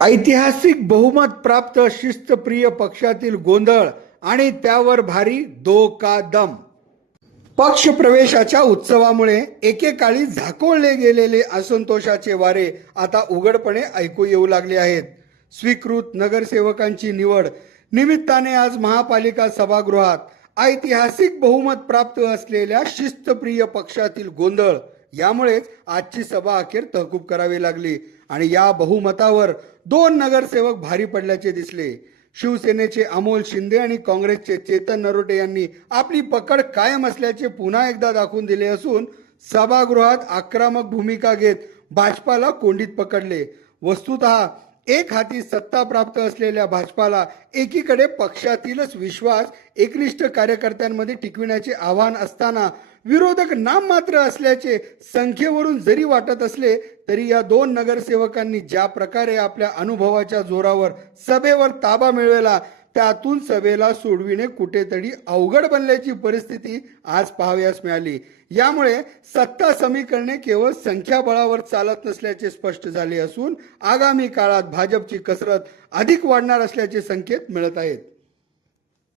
ऐतिहासिक बहुमत प्राप्त शिस्तप्रिय पक्षातील गोंधळ आणि त्यावर भारी दो का दम. पक्ष प्रवेशाच्या उत्सवामुळे एकेकाळी झाकोळले गेलेले असंतोषाचे वारे आता उघडपणे ऐकू येऊ लागले आहेत. स्वीकृत नगरसेवकांची निवड निमित्ताने आज महापालिका सभागृहात ऐतिहासिक बहुमत प्राप्त असलेल्या शिस्तप्रिय पक्षातील गोंधळ यामुळेच आजची सभा अखेर तहकूब करावी लागली आणि या बहुमतावर दोन नगरसेवक भारी पडल्याचे दिसले. शिवसेनेचे अमोल शिंदे आणि काँग्रेसचे चेतन नरोटे यांनी आपली पकड कायम असल्याचे पुन्हा एकदा दाखवून दिले असून सभागृहात आक्रमक भूमिका घेत भाजपाला कोंडीत पकडले. वस्तुतः एक हाती सत्ता प्राप्त असलेल्या भाजपाला एकीकडे पक्षातीलच विश्वास एकनिष्ठ कार्यकर्त्यांमध्ये टिकविण्याचे आव्हान असताना विरोधक नाममात्र असल्याचे संख्येवरून जरी वाटत असले तरी या दोन नगरसेवकांनी ज्या प्रकारे आपल्या अनुभवाच्या जोरावर सभेवर ताबा मिळवला त्यातून सभेला सोडविणे कुठेतरी अवघड बनल्याची परिस्थिती आज पाहावयास मिळाली. यामुळे सत्ता समीकरणे केवळ संख्याबळावर चालत नसल्याचे स्पष्ट झाले असून आगामी काळात भाजपची कसरत अधिक वाढणार असल्याचे संकेत मिळत आहेत.